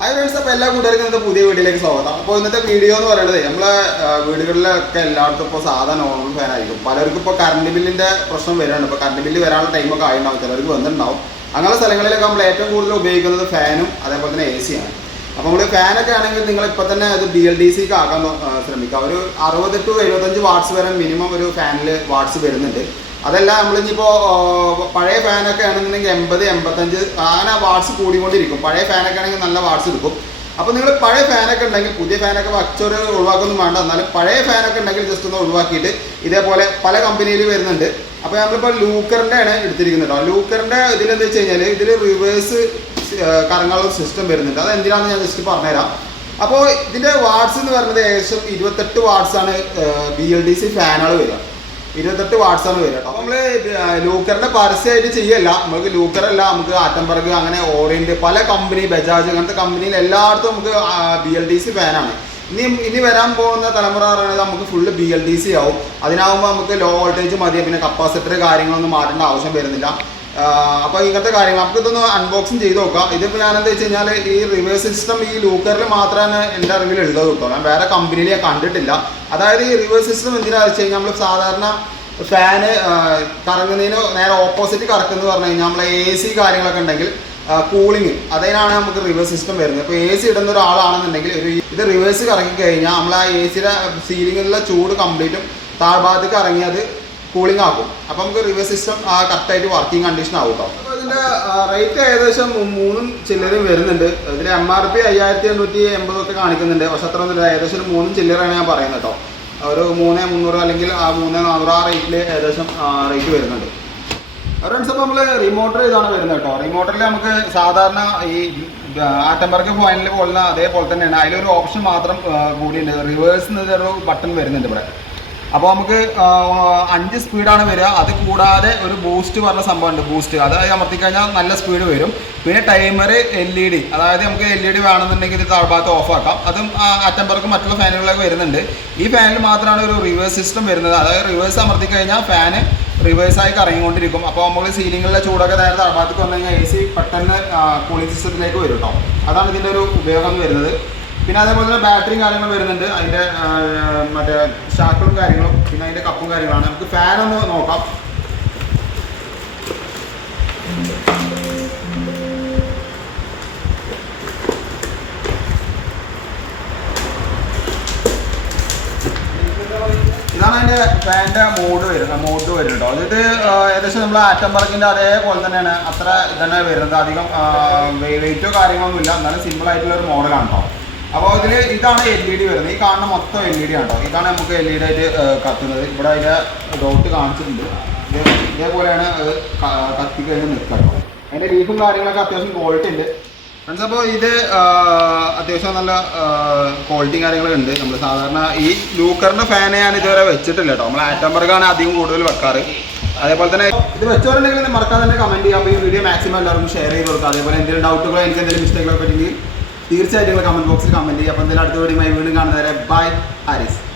Hi friends അപ്പോൾ എല്ലാ കൂട്ടുകാർക്കും ഇന്നത്തെ പുതിയ വീഡിയോയിലേക്ക് സ്വാഗതം. അപ്പോൾ ഇന്നത്തെ വീഡിയോ എന്ന് പറയുന്നത് നമ്മളെ വീടുകളിലൊക്കെ എല്ലായിടത്തും ഇപ്പോൾ സാധാ നോർമൽ ഫാൻ ആയിരിക്കും. പലർക്കും ഇപ്പോൾ കറണ്ട് ബില്ലിന്റെ പ്രശ്നം വരുന്നുണ്ട് ഇപ്പോൾ കറണ്ട് ബില്ല് വരാനുള്ള ടൈമൊക്കെ ആയിട്ടുണ്ടാവും. ചിലർക്ക് വന്നിട്ടുണ്ടാവും. അങ്ങനെ സ്ഥലങ്ങളിലൊക്കെ നമ്മൾ ഏറ്റവും കൂടുതൽ ഉപയോഗിക്കുന്നത് ഫാനും അതേപോലെ തന്നെ എ സിയാണ് അപ്പോൾ നമ്മൾ ഫാനൊക്കെ ആണെങ്കിൽ നിങ്ങൾ ഇപ്പോൾ തന്നെ അത് ബി എൽ ഡി സിക്ക് ആക്കാൻ ശ്രമിക്കുക. ഒരു അറുപത് ടു എഴുപത്തഞ്ച് വാട്ട്സ് വരെ മിനിമം ഒരു ഫാനിൽ വാട്ട്സ് വരുന്നുണ്ട്. അതല്ല നമ്മളിനിപ്പോൾ പഴയ ഫാനൊക്കെ ആണെന്നുണ്ടെങ്കിൽ എൺപത് എൺപത്തഞ്ച് അങ്ങനെ വാട്സ് കൂടിക്കൊണ്ടിരിക്കും. പഴയ ഫാനൊക്കെ ആണെങ്കിൽ നല്ല വാട്സ് എടുക്കും. അപ്പോൾ നിങ്ങൾ പഴയ ഫാനൊക്കെ ഉണ്ടെങ്കിൽ പുതിയ ഫാനൊക്കെ വച്ചൊരു ഒഴിവാക്കൊന്നും വേണ്ട. എന്നാലും പഴയ ഫാനൊക്കെ ഉണ്ടെങ്കിൽ ജസ്റ്റ് ഒന്ന് ഒഴിവാക്കിയിട്ട് ഇതേപോലെ പല കമ്പനിയിൽ വരുന്നുണ്ട്. അപ്പോൾ നമ്മളിപ്പോൾ ലൂക്കറിന്റെ ആണ് എടുത്തിരിക്കുന്നത് കേട്ടോ ലൂക്കറിന്റെ ഇതിലെന്താ വെച്ച് കഴിഞ്ഞാൽ ഇതിൽ റിവേഴ്സ് കറങ്ങാനുള്ള സിസ്റ്റം വരുന്നുണ്ട്. അത് ഞാൻ ജസ്റ്റ് പറഞ്ഞുതരാം. അപ്പോൾ ഇതിന്റെ വാട്സ് എന്ന് പറയുന്നത് ഏകദേശം ഇരുപത്തെട്ട് വാട്സാണ് ബി എൽ ഡി സി ഫാനുകൾ വരിക. ഇരുപത്തെട്ട് വാട്സാപ്പ് വരും കേട്ടോ. നമ്മൾ ലൂക്കറിന്റെ പരസ്യമായിട്ട് ചെയ്യല്ല. നമുക്ക് ലൂക്കറല്ല നമുക്ക് ആറ്റംബർഗ് അങ്ങനെ ഓറിയന്റ് പല കമ്പനി ബജാജ് അങ്ങനത്തെ കമ്പനിയിൽ എല്ലായിടത്തും നമുക്ക് ബി എൽ ഡി സി ഫാനാണ് ഇനി ഇനി വരാൻ പോകുന്ന തലമുറ പറയുന്നത് നമുക്ക് full B L D C ആവും. അതിനാവുമ്പോൾ നമുക്ക് ലോ വോൾട്ടേജ് മതി പിന്നെ കപ്പാസിറ്റർ കാര്യങ്ങളൊന്നും മാറ്റേണ്ട ആവശ്യം വരുന്നില്ല. അപ്പോൾ ഇങ്ങനത്തെ കാര്യങ്ങൾ. നമുക്ക് ഇതൊന്ന് അൺബോക്സിങ് ചെയ്ത് നോക്കാം ഇതിപ്പോൾ ഞാൻ എന്താ വെച്ച് കഴിഞ്ഞാൽ ഈ റിവേഴ്സ് സിസ്റ്റം ഈ ലൂക്കറിൽ മാത്രമാണ് എന്റെ അറിവിൽ ഉള്ളത് കേട്ടോ. ഞാൻ വേറെ കമ്പനിയിൽ ഞാൻ കണ്ടിട്ടില്ല. അതായത് ഈ റിവേഴ്സ് സിസ്റ്റം എന്തിനാണെന്ന് വെച്ച് കഴിഞ്ഞാൽ നമ്മൾ സാധാരണ ഫാന് കറങ്ങുന്നതിന് നേരെ ഓപ്പോസിറ്റ് കറക്കുന്നു പറഞ്ഞു കഴിഞ്ഞാൽ നമ്മൾ എ സി കാര്യങ്ങളൊക്കെ ഉണ്ടെങ്കിൽ കൂളിംഗ് അതിനാണ് നമുക്ക് റിവേഴ്സ് സിസ്റ്റം വരുന്നത്. ഇപ്പോൾ എ സി ഇടുന്ന ഒരാളാണെന്നുണ്ടെങ്കിൽ ഒരു ഇത് റിവേഴ്സ് കറങ്ങി കഴിഞ്ഞാൽ നമ്മൾ ആ എ സിയുടെ സീലിങ്ങിലുള്ള ചൂട് കംപ്ലീറ്റും താഴ്ഭാഗത്തേക്ക് ഇറങ്ങി അത് കൂളിംഗ് ആക്കും. അപ്പോൾ നമുക്ക് റിവേഴ്സ് സിസ്റ്റം ആ കറക്റ്റായിട്ട് വർക്കിംഗ് കണ്ടീഷൻ ആവും കേട്ടോ ഇതിന്റെ റേറ്റ് ഏകദേശം മൂന്നും ചില്ലറയും വരുന്നുണ്ട്. ഇതിൽ എം ആർ പി അയ്യായിരത്തി എണ്ണൂറ്റി എൺപതൊക്കെ കാണിക്കുന്നുണ്ട്. പക്ഷെ അത്ര ഏകദേശം മൂന്നും ചില്ലറയാണ് ഞാൻ പറയുന്നത് കേട്ടോ ഒരു മൂന്ന് മുന്നൂറ് അല്ലെങ്കിൽ ആ മൂന്ന് നാനൂറ് ആ റേറ്റിൽ ഏകദേശം റേറ്റ് വരുന്നുണ്ട്. ഫ്രണ്ട്സ് അപ്പോൾ നമ്മൾ റിമോട്ടർ ഇതാണ് വരുന്നത് കേട്ടോ റിമോട്ടറിൽ നമുക്ക് സാധാരണ ഈ ആറ്റംബർഗ് പോയിന്റിൽ പോകുന്ന അതേപോലെ തന്നെയാണ്. അതിലൊരു ഓപ്ഷൻ മാത്രം കൂടിയുണ്ട്. റിവേഴ്സ് എന്നൊരു ബട്ടൺ വരുന്നുണ്ട് ഇവിടെ. അപ്പോൾ നമുക്ക് അഞ്ച് സ്പീഡാണ് വരിക. അത് കൂടാതെ ഒരു ബൂസ്റ്റ് പറഞ്ഞ സംഭവമുണ്ട് ബൂസ്റ്റ് അത് അമർത്തി കഴിഞ്ഞാൽ നല്ല സ്പീഡ് വരും. പിന്നെ ടൈമർ എൽ ഇ ഡി അതായത് നമുക്ക് എൽ ഇ ഡി വേണമെന്നുണ്ടെങ്കിൽ ഇത് താഴ്ഭാഗത്ത് ഓഫ് ആക്കാം. അതും അറ്റംബർക്ക് മറ്റുള്ള ഫാനുകളിലൊക്കെ വരുന്നുണ്ട്. ഈ ഫാനിൽ മാത്രമാണ് ഒരു റിവേഴ്സ് സിസ്റ്റം വരുന്നത്. അതായത് റിവേഴ്സ് അമർത്തി കഴിഞ്ഞാൽ ഫാന് റിവേഴ്സായി കറങ്ങിക്കൊണ്ടിരിക്കും. അപ്പോൾ നമ്മൾ സീലിംഗിലെ ചൂടൊക്കെ നേരെ താഴ്ഭാഗത്ത് വന്നു കഴിഞ്ഞാൽ എ സി പെട്ടെന്ന് കൂളിംഗ് സിസ്റ്റത്തിലേക്ക് വരും കേട്ടോ അതാണ് ഇതിന്റെ ഒരു ഉപയോഗം വരുന്നത്. പിന്നെ അതേപോലെ തന്നെ ബാറ്ററിയും കാര്യങ്ങളും വരുന്നുണ്ട്. അതിന്റെ മറ്റേ ഷാക്കളും കാര്യങ്ങളും പിന്നെ അതിന്റെ കപ്പും കാര്യങ്ങളാണ്. നമുക്ക് ഫാൻ ഒന്ന് നോക്കാം. ഇതാണ് അതിന്റെ ഫാന്റെ മോഡ് വരുന്നത്. മോഡ് വരുന്നുണ്ടോ അതായത് ഇത് ഏകദേശം നമ്മൾ ആറ്റം വർക്കിന്റെ അതേപോലെ തന്നെയാണ്. അത്ര ഇതന്നെ വരുന്നത്. അധികം വെയിറ്റോ കാര്യങ്ങളൊന്നും ഇല്ല എന്നാലും സിമ്പിൾ ആയിട്ടുള്ള ഒരു മോഡലാണ് കേട്ടോ. അപ്പോൾ ഇതിൽ ഇതാണ് എൽ ഇ ഡി വരുന്നത്. ഈ കാണുന്ന മൊത്തം എൽ ഇ ഡി ആണോ ഇതാണ് നമുക്ക് എൽ ഇ ഡി ആയിട്ട് കത്തുന്നത്. ഇവിടെ അതിന്റെ ഡോട്ട് കാണിച്ചിട്ടുണ്ട്. ഇത് ഇതേപോലെയാണ് അത് ക- കത്തി കഴിഞ്ഞ് നിൽക്കുക അതിന്റെ ലീഫും കാര്യങ്ങളൊക്കെ അത്യാവശ്യം ക്വാളിറ്റി ഉണ്ട്. ഫ്രണ്ട്സ് അപ്പോൾ ഇത് അത്യാവശ്യം നല്ല ക്വാളിറ്റിയും കാര്യങ്ങളൊക്കെ ഉണ്ട്. നമ്മൾ സാധാരണ ഈ ലൂക്കറിന്റെ ഫാൻ ഞാൻ ഇതുവരെ വെച്ചിട്ടില്ല കേട്ടോ നമ്മൾ ആറ്റംബർഗാണ് അധികം കൂടുതൽ വെക്കാറ്. അതേപോലെ തന്നെ ഇത് വെച്ചവരുണ്ടെങ്കിൽ മറക്കാതെ തന്നെ കമന്റ് ചെയ്യാം. അപ്പോൾ ഈ വീഡിയോ മാക്സിമം എല്ലാവർക്കും ഷെയർ ചെയ്ത് കൊടുക്കുക അതേപോലെ എന്തെങ്കിലും ഡൗട്ടുകളോ എനിക്ക് എന്തെങ്കിലും മിസ്റ്റേക്കുകളോ പറ്റുമെങ്കിൽ തീർച്ചയായിട്ടും നിങ്ങൾ കമന്റ് ബോക്സിൽ കമന്റ് ചെയ്യുക അപ്പോൾ എന്തെങ്കിലും അടുത്ത വീഡിയോ വീണ്ടും കാണുന്നവരെ ബൈ ഹാരിസ്